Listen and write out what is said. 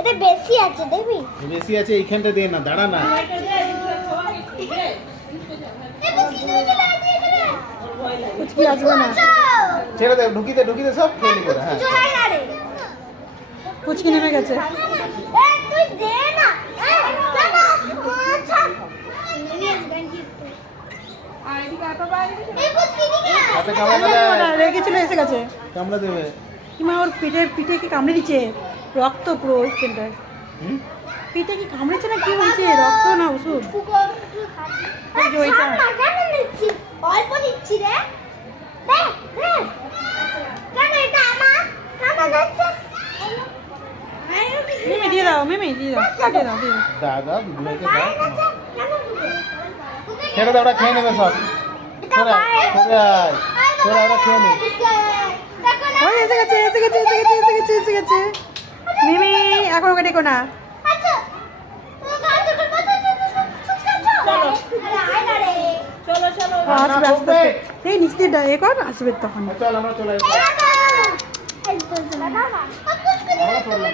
এটা বেশি আছে দেখবি? বেশি আছে এইখানটা দিয়ে না, দাঁড়া না। পুচকি আসবে না, ছেড়ে দে, ঢুকিতে ঢুকিতে সব খেয়ে নি করে। হ্যাঁ পুচকি নেমে গেছে। তুই দে না। হাতে কামড়া দেবে, রেখেছিল, এসে গেছে। কামড়া দেবে। কিমা ওর পিঠে কি কামড়ে দিচ্ছে, রক্ত পুরো ওইখানটায়। হুম? পিঠে কি কামড়েছে না কি হয়েছে, রক্ত না ওষুধ? ওই যে ওইটা। অল্প দিচ্ছি রে। কেন এটা আমার? মিমি দিয়ে দাও, মিমি দিয়ে দাও, দিয়ে দাও, দিয়ে দাও। দাদা দুধুভাইকে দাও। ছেড়ে দে, ওরা খেয়ে নেবে সব। সরে আয়, সরে আয়, সরে আয়, ওরা খেয়ে নে। ওই এসে গেছে, এসে গেছে, এসে গেছে, এসে গেছে, এসে গেছে। মিমি এখন ওকে ডেকো না। আসবে আস্তে আস্তে, এই নিচ দিয়ে এ কর, আসবে তখন। চল আমরা চলে আসবো। আমরা চললাম।